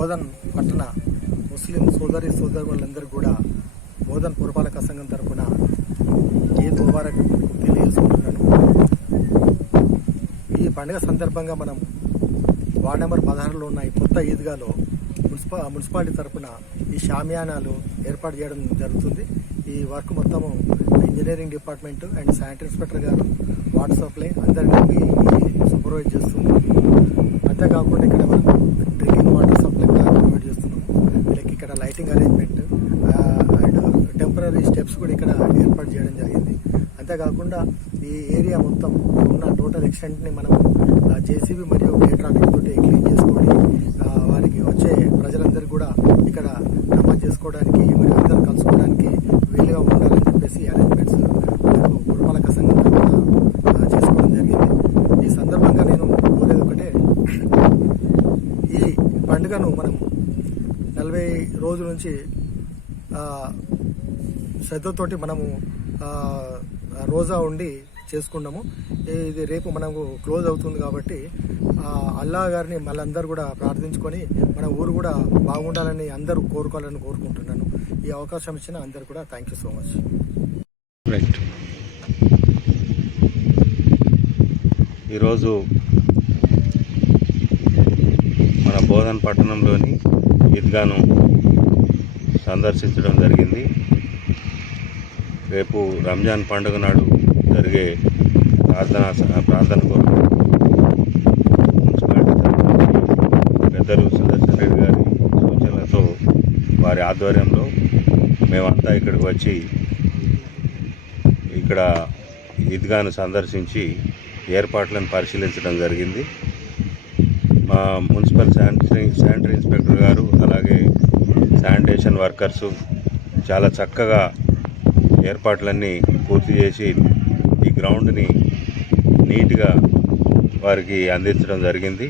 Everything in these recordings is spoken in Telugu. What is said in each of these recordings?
బోధన్ పట్టణ ముస్లిం సోదరి సోదరులందరూ కూడా బోధన్ పురపాలక సంఘం తరఫున ఈద్ ముబారక్ తెలియజేసుకుంటున్నాను. ఈ పండుగ సందర్భంగా మనం వార్డ్ నెంబర్ పదహారులో ఉన్న ఈ కొత్త ఈద్గాలో మున్సిపా మున్సిపాలిటీ తరఫున ఈ షామియానాలు ఏర్పాటు చేయడం జరుగుతుంది. ఈ వర్క్ మొత్తము engineering department and sanitary inspector గారు వాటర్ సప్లై అందరు కలిపి సూపర్వైజ్ చేస్తుంది అంతేకాకుండా ఇక్కడ మనం డ్రింకింగ్ వాటర్ సప్లై కూడా ప్రొవైడ్ చేస్తున్నాం లైక్ ఇక్కడ lighting arrangement and temporary steps కూడా ఇక్కడ ఏర్పాటు చేయడం జరిగింది. అంతేకాకుండా ఈ ఏరియా మొత్తం ఉన్న టోటల్ ఎక్స్టెంట్ని మనం జేసీబీ మరియు ట్రాక్టర్ తోటి క్లీన్ చేసుకొని వారికి వచ్చే ప్రజలందరూ కూడా ఇక్కడ నమాజ్ చేసుకోవడానికి మరియు అందరూ కలుసుకోవడానికి వీలుగా ఉండాలని చెప్పేసి అరేంజ్మెంట్స్ మనకు పురపాలక సంఘం చేసుకోవడం జరిగింది. ఈ సందర్భంగా నేను కోరేది ఒకటే ఈ పండుగను మనం నలభై రోజుల నుంచి శ్రద్ధతోటి మనము రోజా ఉండి చేసుకున్నాము ఇది రేపు మనకు క్లోజ్ అవుతుంది కాబట్టి అల్లా గారిని మళ్ళందరూ కూడా ప్రార్థించుకొని మన ఊరు కూడా బాగుండాలని అందరూ కోరుకోవాలని కోరుకుంటున్నాను. ఈ అవకాశం ఇచ్చిన అందరు కూడా thank you so much right ఈరోజు మన బోధన్ పట్టణంలోని ఈద్గాను సందర్శించడం జరిగింది. రేపు రంజాన్ పండుగ నాడు జరిగే ప్రార్థన ప్రార్థన కొరకు పెద్దలు సుదర్శన్ రెడ్డి గారి సూచనలతో వారి ఆధ్వర్యంలో మేమంతా ఇక్కడికి వచ్చి ఇక్కడ ఈద్గాను సందర్శించి ఏర్పాట్లను పరిశీలించడం జరిగింది. మా మున్సిపల్ శానిటరీ శానిటరీ ఇన్స్పెక్టర్ గారు అలాగే శానిటేషన్ వర్కర్సు చాలా చక్కగా ఏర్పాట్లన్నీ పూర్తి చేసి ఈ గ్రౌండ్ని నీట్గా వారికి అందించడం జరిగింది.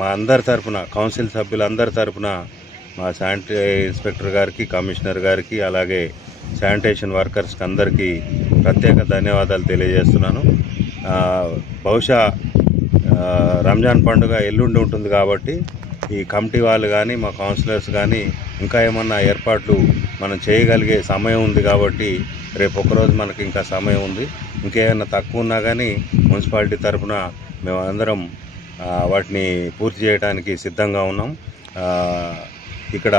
మా అందరి తరఫున కౌన్సిల్ సభ్యులందరి తరఫున మా శానిటరీ ఇన్స్పెక్టర్ గారికి కమిషనర్ గారికి అలాగే శానిటేషన్ వర్కర్స్కి అందరికీ ప్రత్యేక ధన్యవాదాలు తెలియజేస్తున్నాను. బహుశా రంజాన్ పండుగ ఎల్లుండి ఉంటుంది కాబట్టి ఈ కమిటీ వాళ్ళు కానీ మా కౌన్సిలర్స్ కానీ ఇంకా ఏమన్నా ఏర్పాట్లు మనం చేయగలిగే సమయం ఉంది కాబట్టి రేపు ఒకరోజు మనకి ఇంకా సమయం ఉంది. ఇంకేమైనా తక్కువ ఉన్నా కానీ మున్సిపాలిటీ తరఫున మేము అందరం వాటిని పూర్తి చేయడానికి సిద్ధంగా ఉన్నాం. ఇక్కడ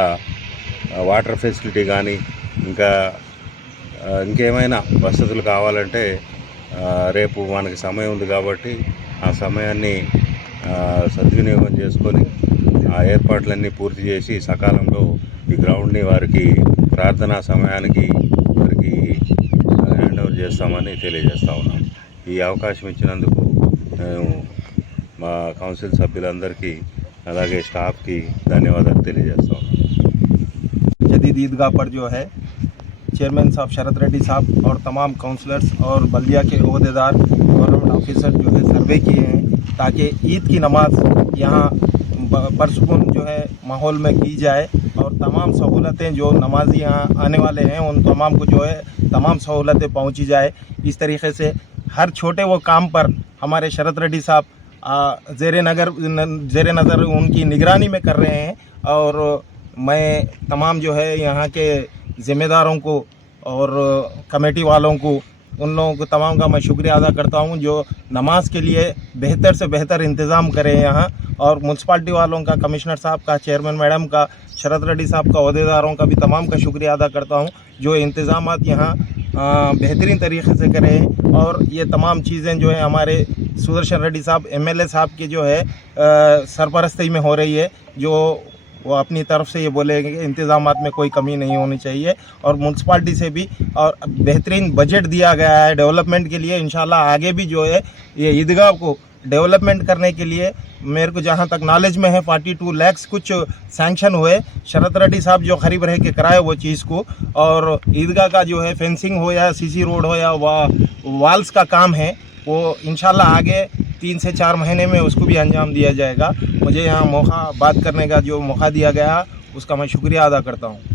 వాటర్ ఫెసిలిటీ కానీ ఇంకా ఇంకేమైనా వసతులు కావాలంటే రేపు మనకి సమయం ఉంది కాబట్టి ఆ సమయాన్ని సద్వినియోగం చేసుకొని ఆ ఏర్పాట్లన్నీ పూర్తి చేసి సకాలంలో ఈ గ్రౌండ్ని వారికి ప్రార్థనా సమయానికి వారికి హ్యాండ్ ఓవర్ చేస్తామని తెలియజేస్తా ఉన్నాం ఈ అవకాశం ఇచ్చినందుకు మేము మా కౌన్సిల్ సభ్యులందరికీ అలాగే స్టాఫ్కి ధన్యవాదాలు తెలియజేస్తా ఉన్నాం जदीद ईदगाह पर जो है चेयरमैन साहब शरद रेड्डी साहब और तमाम काउंसलर्स और बल्दिया के अहदेदार गवर्नमेंट ऑफिसर जो है सर्वे किए हैं ताकि ईद की नमाज यहाँ ब- परसकून जो है माहौल में की जाए और तमाम सहूलतें जो नमाजी यहाँ आने वाले हैं, उन तमाम को जो है, तमाम सहूलतें पहुँची जाए। इस तरीके से हर छोटे वो काम पर हमारे शरद रेड्डी साहब जेर नगर जेर नज़र उनकी निगरानी में कर रहे हैं और मैं तमाम जो है यहाँ के ज़िम्मेदारों को और कमेटी वालों को उन लोगों को तमाम का मैं शुक्रिया अदा करता हूँ जो नमाज़ के लिए बेहतर से बेहतर इंतज़ाम करें यहाँ और म्यूनसिपाल्टी वालों का कमिश्नर साहब का चेयरमैन मैडम का, शरद रेड्डी साहब का, अहदेदारों का भी तमाम का शुक्रिया अदा करता हूँ जो इंतज़ाम यहाँ बेहतरीन तरीके से करें और ये तमाम चीज़ें जो है हमारे सुदर्शन रेड्डी साहब एमएलए साहब की जो है सरपरस्ती में हो रही है, जो वो अपनी तरफ़ से ये बोलेंगे कि इंतज़ाम में कोई कमी नहीं होनी चाहिए और म्यूनसिपाल्टी से भी और बेहतरीन बजट दिया गया है डेवलपमेंट के लिए। इन आगे भी जो है ये ईदगाह को डेवलपमेंट करने के लिए मेरे को जहाँ तक नॉलेज में है 42 लैक्स कुछ सैंक्शन हुए। शरद रेड्डी साहब जो खरीब रह के कराए वो चीज़ को और ईदगाह का जो है फेंसिंग हो या सीसी रोड हो या वा, वाल्स का काम है वो इंशाल्लाह आगे तीन से चार महीने में उसको भी अंजाम दिया जाएगा। मुझे यहाँ मौका बात करने का जो मौका दिया गया, उसका मैं शुक्रिया अदा करता हूँ।